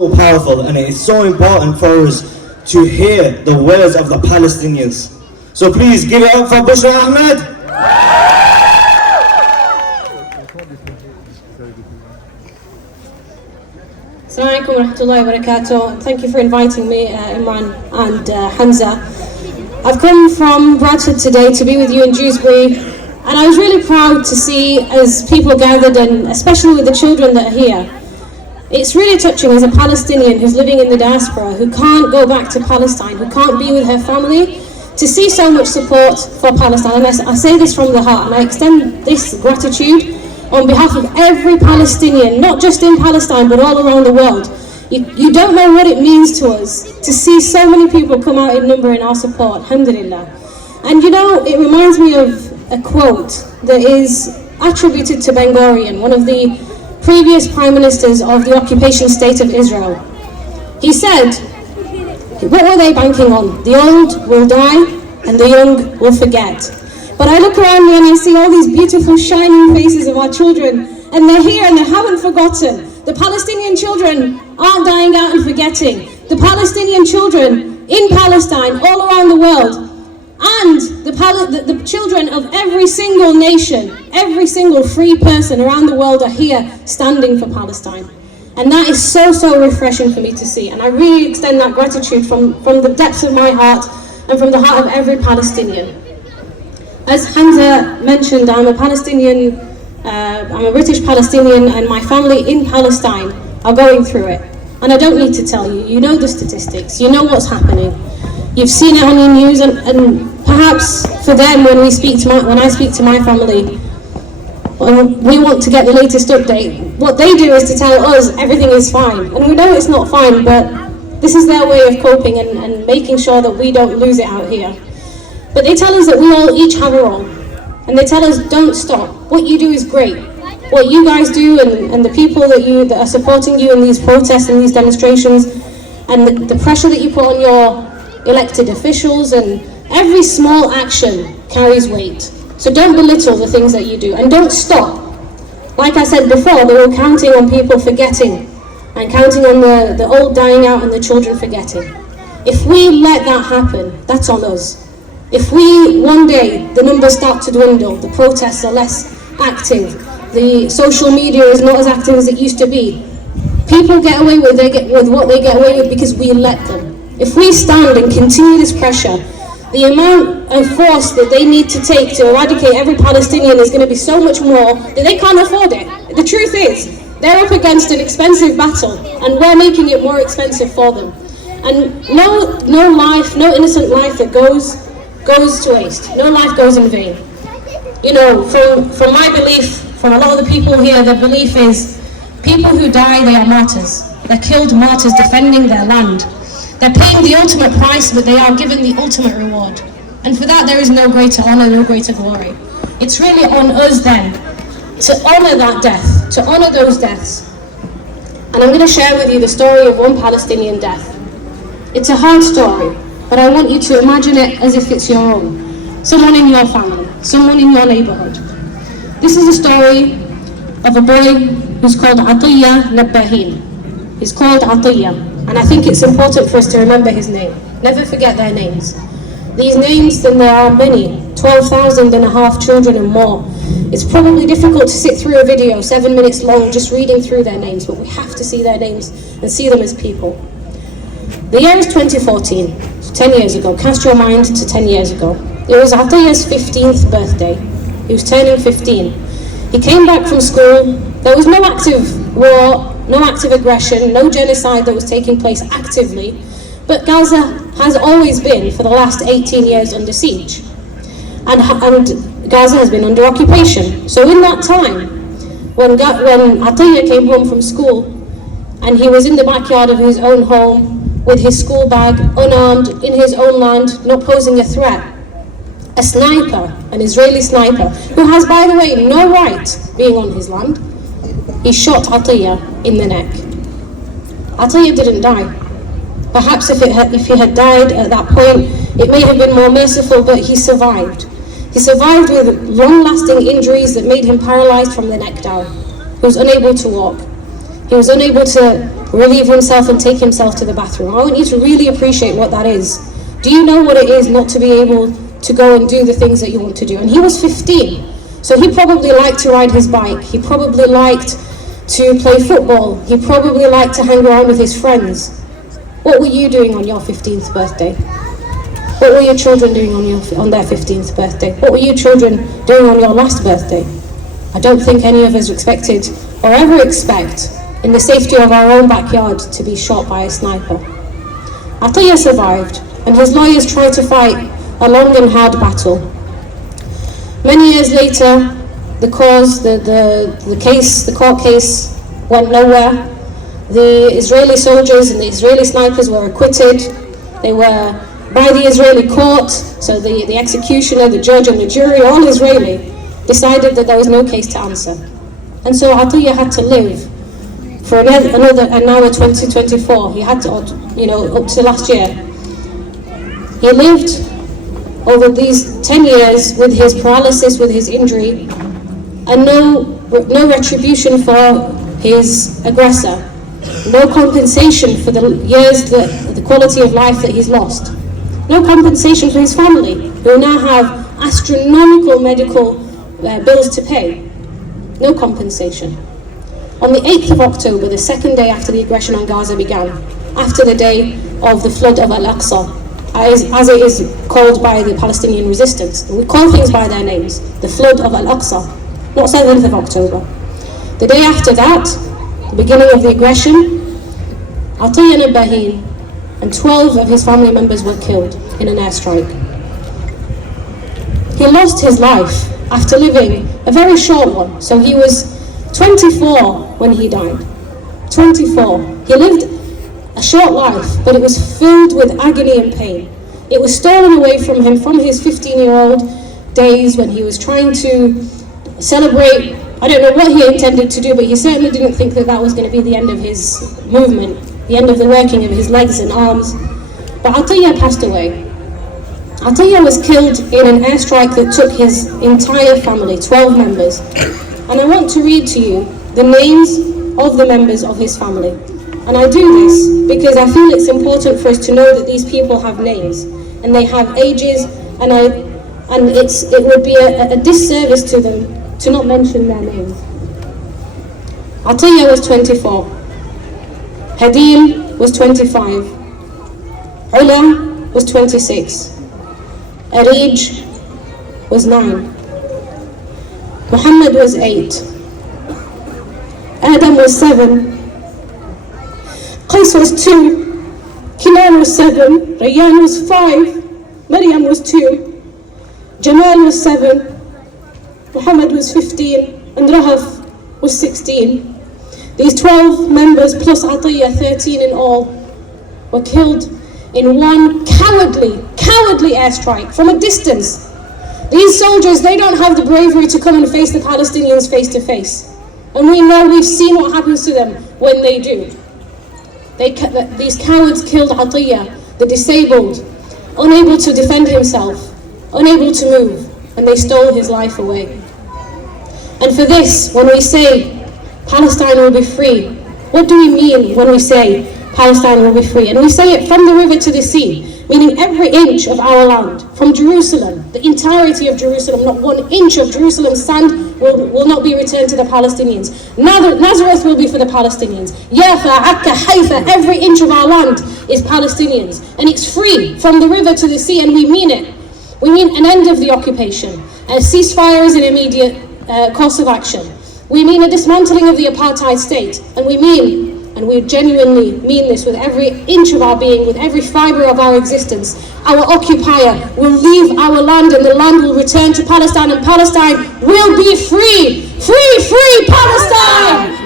So powerful, and it is so important for us to hear the words of the Palestinians. So please give it up for Bushra Ahmed. Assalamu alaikum wa rahmatullahi wa barakatuh. Thank you for inviting me, Imran and Hamza. I've come from Bradford today to be with you in Dewsbury, and I was really proud to see as people gathered, and especially with the children that are here. It's really touching as a Palestinian who's living in the diaspora, who can't go back to Palestine, who can't be with her family, to see so much support for Palestine. And I say this from the heart, and I extend this gratitude on behalf of every Palestinian, not just in Palestine, but all around the world. You don't know what it means to us to see so many people come out in number in our support, alhamdulillah. And you know, it reminds me of a quote that is attributed to Ben Gurion, one of the previous prime ministers of the occupation state of Israel. He said, what were they banking on? The old will die and the young will forget. But I look around me and I see all these beautiful shining faces of our children, and they're here and they haven't forgotten. The Palestinian children aren't dying out and forgetting. The Palestinian children in Palestine, all around the world, and the children of every single nation, every single free person around the world are here standing for Palestine. And that is so, so refreshing for me to see. And I really extend that gratitude from the depths of my heart and from the heart of every Palestinian. As Hamza mentioned, I'm a Palestinian, I'm a British Palestinian, and my family in Palestine are going through it. And I don't need to tell you, you know the statistics, you know what's happening. You've seen it on your news, and perhaps for them, when I speak to my family, we want to get the latest update. What they do is to tell us everything is fine, and we know it's not fine, but this is their way of coping and making sure that we don't lose it out here. But they tell us that we all each have a role, and they tell us don't stop. What you do is great. What you guys do, and the people that are supporting you in these protests and these demonstrations, and the pressure that you put on your elected officials, and every small action carries weight. So don't belittle the things that you do, and don't stop. Like I said before, they were counting on people forgetting, and counting on the old dying out and the children forgetting. If we let that happen, that's on us. If we, one day, the numbers start to dwindle, the protests are less active, the social media is not as active as it used to be, people get away with what they get away with because we let them. If we stand and continue this pressure, the amount of force that they need to take to eradicate every Palestinian is going to be so much more that they can't afford it. The truth is, they're up against an expensive battle, and we're making it more expensive for them. And no life, no innocent life that goes to waste. No life goes in vain. You know, from my belief, from a lot of the people here, the belief is people who die, they are martyrs. They're killed martyrs defending their land. They're paying the ultimate price, but they are given the ultimate reward. And for that, there is no greater honour, no greater glory. It's really on us then to honour that death, to honour those deaths. And I'm going to share with you the story of one Palestinian death. It's a hard story, but I want you to imagine it as if it's your own. Someone in your family, someone in your neighbourhood. This is a story of a boy who's called Atiyah Nabbahin. He's called Atiyah. And I think it's important for us to remember his name. Never forget their names. These names, and there are many, 12,500 children and more. It's probably difficult to sit through a video 7 minutes long just reading through their names, but we have to see their names and see them as people. The year is 2014, 10 years ago. Cast your mind to 10 years ago. It was Atiyah's 15th birthday. He was turning 15. He came back from school. There was no active war, no active aggression, no genocide that was taking place actively, but Gaza has always been, for the last 18 years, under siege. And Gaza has been under occupation. So in that time, when Atiyah came home from school, and he was in the backyard of his own home, with his school bag, unarmed, in his own land, not posing a threat, a sniper, an Israeli sniper, who has, by the way, no right being on his land, he shot Atiyah in the neck. Atiyah didn't die. Perhaps if he had died at that point, it may have been more merciful, but he survived. He survived with long-lasting injuries that made him paralyzed from the neck down. He was unable to walk. He was unable to relieve himself and take himself to the bathroom. I want you to really appreciate what that is. Do you know what it is not to be able to go and do the things that you want to do? And he was 15, so he probably liked to ride his bike, he probably liked to play football, he probably liked to hang around with his friends. What were you doing on your 15th birthday? What were your children doing on their 15th birthday? What were you children doing on your last birthday? I don't think any of us expected or ever expect in the safety of our own backyard to be shot by a sniper. Atiyah survived, and his lawyers tried to fight a long and hard battle. Many years later, the court case went nowhere. The Israeli soldiers and the Israeli snipers were acquitted. They were by the Israeli court, so the executioner, the judge and the jury, all Israeli, decided that there was no case to answer. And so Atiyah had to live for another 2024. He had to, up to last year. He lived over these 10 years with his paralysis, with his injury, and no retribution for his aggressor. No compensation for the years, the quality of life that he's lost. No compensation for his family, who now have astronomical medical bills to pay. No compensation. On the 8th of October, the second day after the aggression on Gaza began, after the day of the flood of Al-Aqsa, as it is called by the Palestinian resistance. We call things by their names. The flood of Al-Aqsa, not 7th of October. The day after that, the beginning of the aggression, Atiyah Nabahin and 12 of his family members were killed in an airstrike. He lost his life after living a very short one. So he was 24 when he died. 24. He lived a short life, but it was filled with agony and pain. It was stolen away from him from his 15-year-old days when he was trying to celebrate. I don't know what he intended to do, but he certainly didn't think that that was going to be the end of his movement, the end of the working of his legs and arms. But Atiyah passed away. Atiyah was killed in an airstrike that took his entire family, 12 members. And I want to read to you the names of the members of his family. And I do this because I feel it's important for us to know that these people have names and they have ages, and it would be a disservice to them to not mention their names. Atiyah was 24. Hadil was 25. Ula was 26. Arij was 9. Mohammed was 8. Adam was 7. Qais was 2. Kinan was 7. Rayyan was 5. Maryam was 2. Jamal was 7. Mohammed was 15. And Rahaf was 16. These 12 members plus Atiyah, 13 in all, were killed in one cowardly airstrike from a distance. These soldiers, they don't have the bravery to come and face the Palestinians face to face. And we know, we've seen what happens to them when they do. These cowards killed Atiyah, the disabled, unable to defend himself, unable to move, and they stole his life away. And for this, when we say Palestine will be free, what do we mean when we say Palestine will be free? And we say it from the river to the sea, meaning every inch of our land, from Jerusalem, the entirety of Jerusalem, not 1 inch of Jerusalem's sand will not be returned to the Palestinians. Nazareth will be for the Palestinians. Yafa, Akka, Haifa, every inch of our land is Palestinians. And it's free from the river to the sea, and we mean it. We mean an end of the occupation. A ceasefire is an immediate course of action. We mean a dismantling of the apartheid state, and we genuinely mean this with every inch of our being, with every fibre of our existence. Our occupier will leave our land, and the land will return to Palestine, and Palestine will be free! Free, free Palestine!